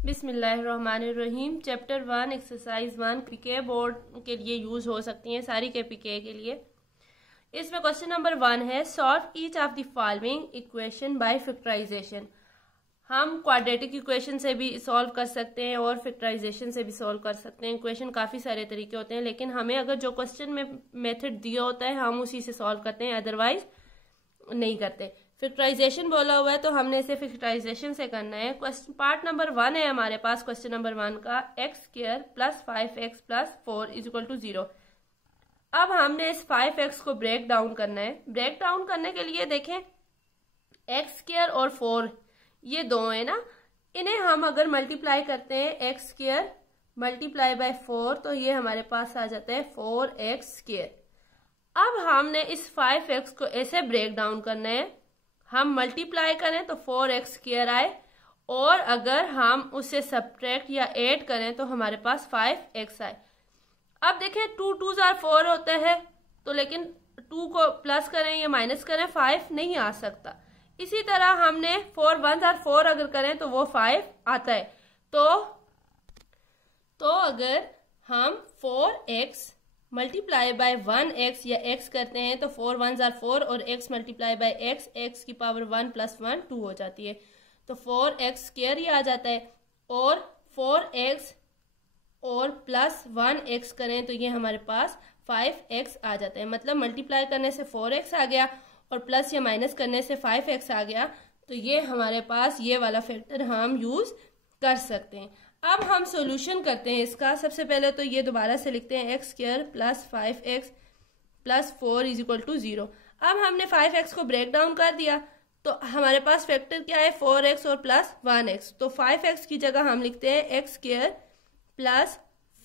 बिस्मिल्लाहिर्रहमानिर्रहीम। Chapter 1 exercise 1 पीके board के लिए यूज हो सकती हैं, सारी के पीके के लिए। इसमें क्वेश्चन नंबर 1 है, solve each of the following equation by factorization. हम क्वाड्रेटिक इक्वेशन से भी सॉल्व कर सकते हैं और फैक्टराइजेशन से भी सॉल्व कर सकते हैं। इक्वेशन काफी सारे तरीके होते हैं, लेकिन हमें अगर जो क्वेश्चन में मेथड दिया होता है हम उसी से सॉल्व करते हैं, अदरवाइज नहीं करते। फैक्टराइजेशन बोला हुआ है तो हमने इसे फैक्टराइजेशन से करना है। क्वेश्चन पार्ट नंबर 1 है हमारे पास क्वेश्चन नंबर 1 का, x square plus 5x plus 4 is equal to 0। अब हमने इस 5x को ब्रेक डाउन करना है। ब्रेक डाउन करने के लिए देखें, एक्स स्क्वायर और 4 ये दो है ना, इन्हें हम अगर मल्टीप्लाई करते हैं एक्स स्क्वायर मल्टीप्लाई बाय 4 तो ये हमारे पास आ जाता है 4x स्क्वायर। अब हमने इस 5x को ऐसे ब्रेक डाउन करना है, हम मल्टीप्लाई करें तो 4x स्क्वायर आए, और अगर हम उसे सब्ट्रैक्ट या ऐड करें तो हमारे पास 5x आए। अब देखें 2 2s are 4 होता है, तो लेकिन 2 को प्लस करें या माइनस करें 5 नहीं आ सकता। इसी तरह हमने 4 1s are 4 अगर करें तो वो 5 आता है। तो अगर हम 4x मल्टीप्लाई बाय 1x या x करते हैं तो 4 1s are 4 और x मल्टीप्लाई बाय x की पावर 1 प्लस 1 2 हो जाती है, तो 4x स्क्वायर ही आ जाता है। और 4x और प्लस 1x करें तो ये हमारे पास 5x आ जाता है। मतलब मल्टीप्लाई करने से 4x आ गया और प्लस या माइनस करने से 5x आ गया, तो ये हमारे पास ये वाला फैक्टर हम यूज कर सकते हैं। अब हम सॉल्यूशन करते हैं इसका। सबसे पहले तो ये दोबारा से लिखते हैं, x square plus 5x plus 4 is equal to 0। अब हमने 5x को ब्रेक डाउन कर दिया तो हमारे पास फैक्टर क्या है, 4x और प्लस 1x। तो 5x की जगह हम लिखते हैं x square plus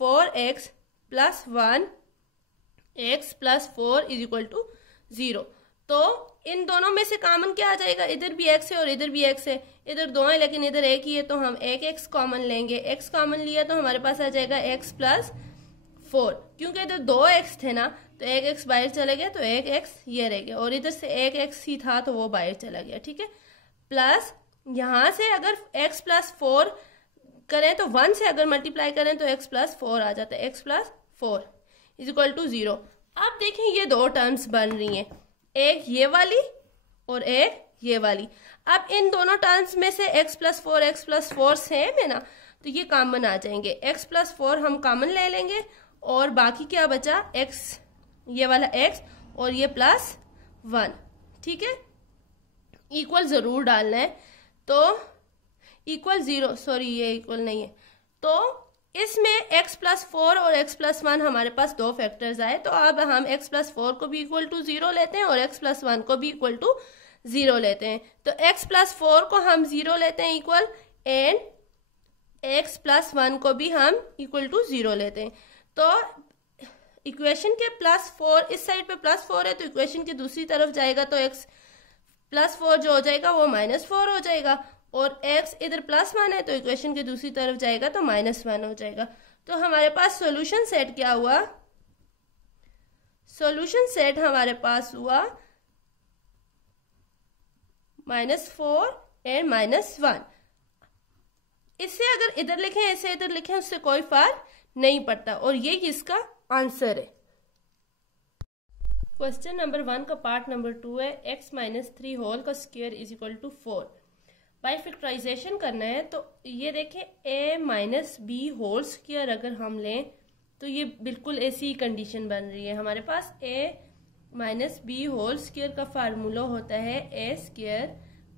4x plus 1x plus 4 is equal to 0। तो इन दोनों में से कॉमन क्या आ जाएगा, इधर भी x है और इधर भी x है। इधर दो है लेकिन इधर एक ही है, तो हम एक x कॉमन लेंगे। x कॉमन लिया तो हमारे पास आ जाएगा x प्लस 4। क्योंकि इधर 2x थे ना, तो एक x बाहर चला गया तो एक x ये रह गया, और इधर से एक x ही था तो वो बाहर चला गया। ठीक है, प्लस यहां से अगर x प्लस 4 करें तो 1 से अगर मल्टीप्लाई करें तो x प्लस 4 आ जाता है, x plus 4 is equal to 0। अब देखें ये दो टर्म्स बन रही हैं, एक ये वाली और एक ये वाली। अब इन दोनों टर्म्स में से x प्लस 4 सेम है ना, तो ये कॉमन आ जाएंगे। x प्लस 4 हम कॉमन ले लेंगे और बाकी क्या बचा, x ये वाला x और ये प्लस 1। ठीक है, इक्वल जरूर डालना है, तो इक्वल 0, सॉरी ये इक्वल नहीं है। तो इसमें x प्लस 4 और x प्लस 1 हमारे पास दो फैक्टर्स आए, तो अब हम x प्लस 4 को भी इक्वल टू 0 लेते हैं और x प्लस 1 को भी इक्वल टू 0 लेते हैं। तो x प्लस 4 को हम 0 लेते हैं इक्वल, एंड x प्लस 1 को भी हम इक्वल टू 0 लेते हैं। तो इक्वेशन के प्लस 4 इस साइड पे प्लस 4 है, तो इक्वेशन के दूसरी तरफ जाएगा तो x प्लस 4 जो हो जाएगा वो माइनस 4 हो जाएगा, और x इधर प्लस 1 है तो इक्वेशन के दूसरी तरफ जाएगा तो माइनस 1 हो जाएगा। तो हमारे पास सॉल्यूशन सेट क्या हुआ, सॉल्यूशन सेट हमारे पास हुआ -4 एंड -1। इससे अगर इधर लिखें ऐसे इधर लिखें उससे कोई फर्क नहीं पड़ता, और ये इसका आंसर है। क्वेश्चन नंबर 1 का पार्ट नंबर 2 है, x माइनस 3 होल का square is equal to 4। By factorization करना है, तो ये देखें a minus B whole square अगर हम लें तो ये बिल्कुल ऐसी कंडीशन बन रही है। हमारे पास a minus B whole square का फार्मूला होता है a square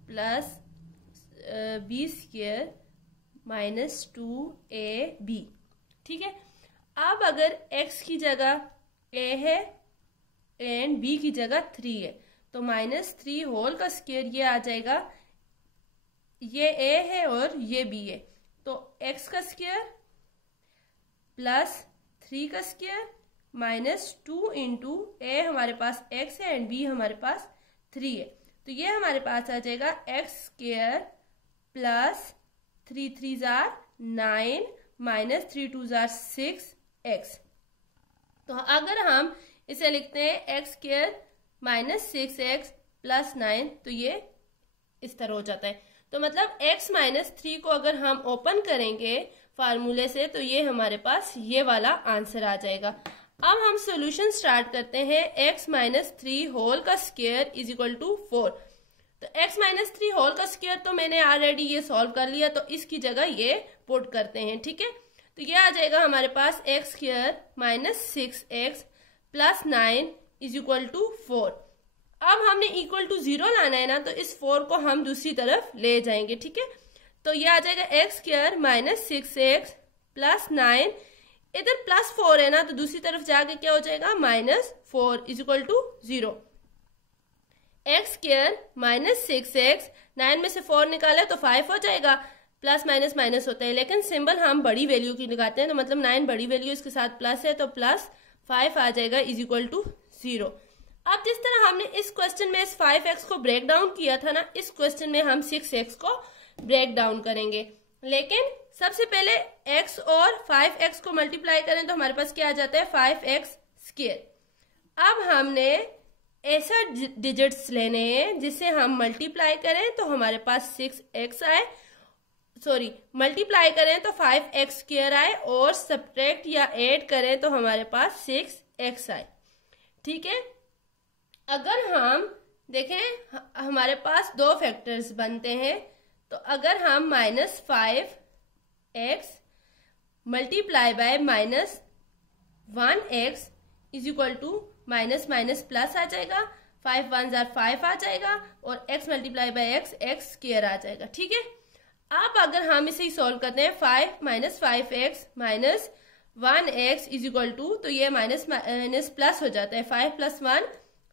plus B square minus 2ab। ठीक है, अब अगर x की जगह a है एंड b की जगह 3 है, तो -3 होल का स्क्वायर ये आ जाएगा, ये a है और ये b है, तो x का स्क्वायर प्लस 3 का स्क्वायर माइनस 2 इंटू a हमारे पास x है एंड b हमारे पास 3 है, तो ये हमारे पास आ जाएगा x square plus 3 3s are 9 minus 3 2s are 6x। तो अगर हम इसे लिखते हैं x square minus 6x plus 9, तो ये इस तरह हो जाता है। तो मतलब x माइनस 3 को अगर हम ओपन करेंगे फार्मूले से तो ये हमारे पास ये वाला आंसर आ जाएगा। अब हम सॉल्यूशन स्टार्ट करते हैं। x माइनस 3 होल का स्क्वायर इज इक्वल टू 4। तो x माइनस 3 होल का स्क्वायर तो मैंने ऑलरेडी ये सॉल्व कर लिया, तो इसकी जगह ये पुट करते हैं। ठीक है, तो ये आ जाएगा हमारे पास x square minus 6x plus 9 is equal to 4। अब हमने इक्वल टू 0 लाना है ना, तो इस 4 को हम दूसरी तरफ ले जाएंगे। ठीक है, तो ये आ जाएगा x square minus 6x plus 9, इधर प्लस 4 है ना, तो दूसरी तरफ जाके क्या हो जाएगा minus 4 is equal to 0। X square minus 6x, 9 में से 4 निकाला तो 5 हो जाएगा, प्लस माइनस माइनस होता है, लेकिन सिंबल हम बड़ी वैल्यू की लगाते हैं, तो मतलब 9 बड़ी वैल्यू इसके साथ प्लस है, तो प्लस 5 आ जाएगा इज इक्वल टू 0। अब जिस तरह हमने इस क्वेश्चन में इस 5x को ब्रेक डाउन किया था ना, इस क्वेश्चन में हम 6x को ब्रेक डाउन करेंगे। लेकिन सबसे पहले x और 5x को मल्टीप्लाई करें तो हमारे पास क्या आ जाता है 5x स्क्वायर। अब हमने ऐसा डिजिट्स लेने हैं जिसे हम मल्टीप्लाई करें तो हमारे पास 6x आए, सॉरी मल्टीप्लाई करें तो 5x स्क्वायर आए, और सब्ट्रैक्ट या ऐड करें तो हमारे पास 6x आए। ठीक है, अगर हम देखें हमारे पास दो फैक्टर्स बनते हैं, तो अगर हम minus 5x multiply by minus 1x is equal to minus minus plus आ जाएगा, 5 1 5 आ जाएगा, और x multiply by x square आ जाएगा। ठीक है, अब अगर हम इसे सॉल्व करते हैं 5 minus 5x minus 1x is equal to, तो ये माइनस माइनस प्लस हो जाता है, 5 प्लस 1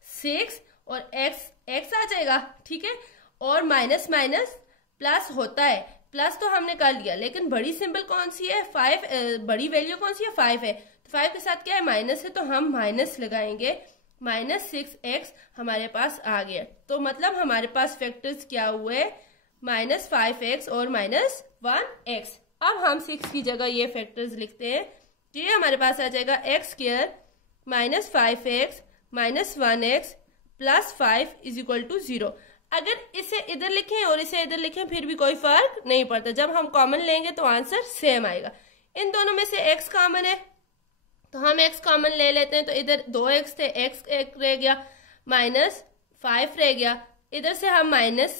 6 और x आ जाएगा। ठीक है, और माइनस माइनस प्लस होता है, प्लस तो हमने कर लिया, लेकिन बड़ी सिंबल कौन सी है 5, बड़ी वैल्यू कौन सी है 5 है, तो 5 के साथ क्या है माइनस है, तो हम माइनस लगाएंगे, माइनस 6x हमारे पास आ गया। तो मतलब हमारे पास फैक्टर्स क्या हुए माइनस 5x और माइनस 1x। अब हम 6 की जगह ये फैक्टर्स लिखते हैं, तो ये हमारे पास आ जाएगा x square minus 5x minus 1x plus 5 is equal to 0। अगर इसे इधर लिखें और इसे इधर लिखें फिर भी कोई फर्क नहीं पड़ता, जब हम कॉमन लेंगे तो आंसर सेम आएगा। इन दोनों में से x कॉमन है तो हम x कॉमन ले लेते हैं, तो इधर 2x थे, x एक रह गया, माइनस 5 रह गया, इधर से हम माइनस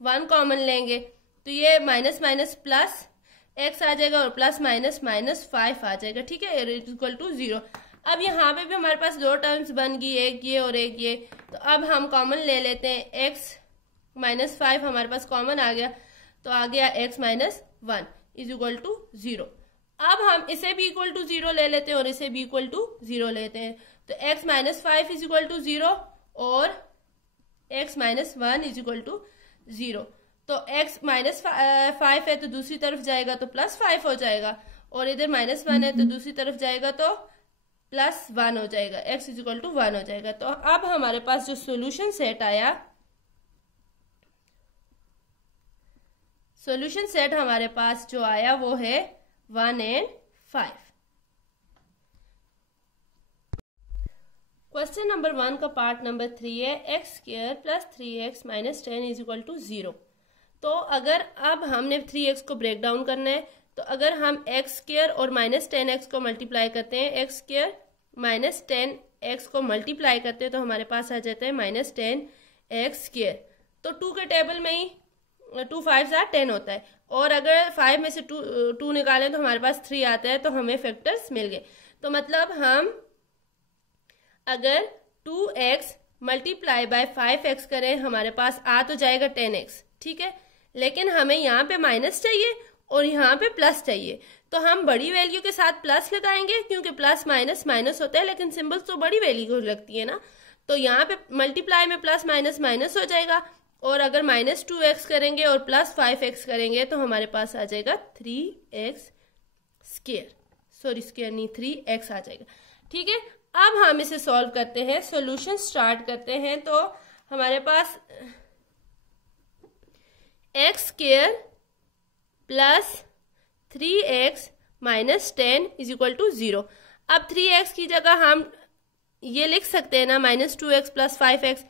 1 कॉमन लेंगे, तो ये माइनस माइनस प्लस x आ जाएगा, और प्लस माइनस माइनस 5 आ जाएगा। ठीक है, इक्वल टू 0। अब यहाँ पे भी हमारे पास दो टर्म्स बन गई, एक ये और एक ये, तो अब हम कॉमन ले लेते हैं, x माइनस 5 हमारे पास कॉमन आ गया, तो आ गया x minus 1 is equal to 0। अब हम इसे भी इक्वल टू 0 ले लेते हैं और इसे भी इक्वल टू 0 लेते हैं, तो x minus 5 is equal to 0 और x minus 1 is equal to 0। तो x माइनस 5 है तो दूसरी तरफ जाएगा तो प्लस 5 हो जाएगा, और इधर माइनस 1 है तो दूसरी तरफ जाएगा तो प्लस 1 हो जाएगा, x इज इक्वल टू 1 हो जाएगा। तो अब हमारे पास जो सोल्यूशन सेट आया, सोल्यूशन सेट हमारे पास जो आया वो है 1 और 5। क्वेश्चन नंबर 1 का पार्ट नंबर 3 है, x square plus 3x minus 10 is equal to 0। तो अगर अब हमने 3x को ब्रेक डाउन करना है, तो अगर हम एक्स स्क्वायर और माइनस 10x को मल्टीप्लाई करते हैं, एक्स स्क्वायर माइनस 10x को मल्टीप्लाई करते हैं तो हमारे पास आ जाता है माइनस 10x स्क्वायर। तो 2 के टेबल में ही 2 5 10 होता है, और अगर 5 में से 2 निकालें तो हमारे पास 3 आता है, तो हमें फैक्टर्स मिल गए। तो मतलब हम अगर 2x मल्टीप्लाई बाय 5x करें हमारे पास आ तो जाएगा 10x। ठीक है, लेकिन हमें यहाँ पे माइनस चाहिए और यहाँ पे प्लस चाहिए, तो हम बड़ी वैल्यू के साथ प्लस लगाएंगे, क्योंकि प्लस माइनस माइनस होता है, लेकिन सिंबल्स तो बड़ी वैल्यू को लगती है ना, तो यहाँ पे मल्टीप्लाई में प्लस माइनस माइनस हो जाएगा, और अगर माइनस 2x करेंगे और प्लस 5x करेंगे तो हमारे पास आ जाएगा 3x स्क्वायर, सॉरी स्क्वायर नहीं 3x आ जाएगा। ठीक है, अब हम इसे सॉल्व करते हैं, सॉल्यूशन स्टार्ट करते हैं। तो हमारे पास x square plus 3x minus 10 is equal to 0। अब 3x की जगह हम ये लिख सकते हैं ना माइनस 2x प्लस 5x।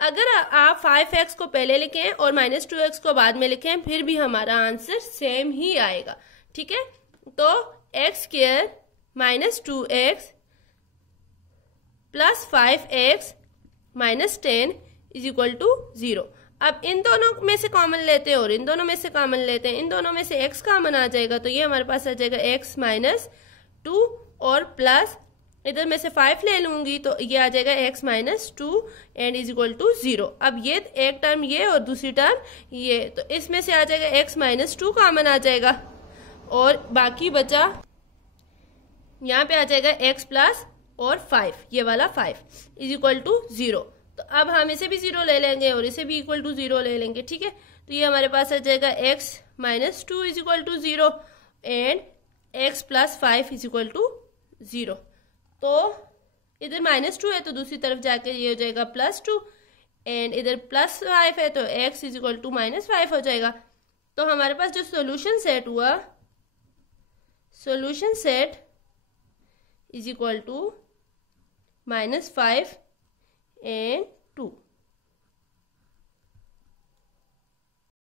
अगर आप 5x को पहले लिखें और -2x को बाद में लिखें फिर भी हमारा आंसर सेम ही आएगा, ठीक है। तो x² -2x + 5x - 10 = 0। अब इन दोनों में से कॉमन लेते हैं और इन दोनों में से कॉमन लेते हैं, इन दोनों में से x कॉमन आ जाएगा तो ये हमारे पास आ जाएगा x - 2 और प्लस इधर में से 5 ले लूंगी तो ये आ जाएगा x - 2 एंड = 0। अब ये एक टर्म ये और दूसरी टर्म ये, तो इसमें से आ जाएगा x - 2 कॉमन आ जाएगा और बाकी बचा यहाँ पे आ जाएगा x प्लस और 5, ये वाला 5 = 0। तो अब हम इसे भी 0 ले लेंगे और इसे भी = 0 ले लेंगे, ठीक है। तो ये हमारे पास आ जाएगा x - 2 = 0 एंड x + 5 = 0। तो इधर -2 है तो दूसरी तरफ जाके ये हो जाएगा +2 एंड इधर +5 है तो x = -5 हो जाएगा। तो हमारे पास जो सॉल्यूशन सेट हुआ, सॉल्यूशन सेट = -5 and 2।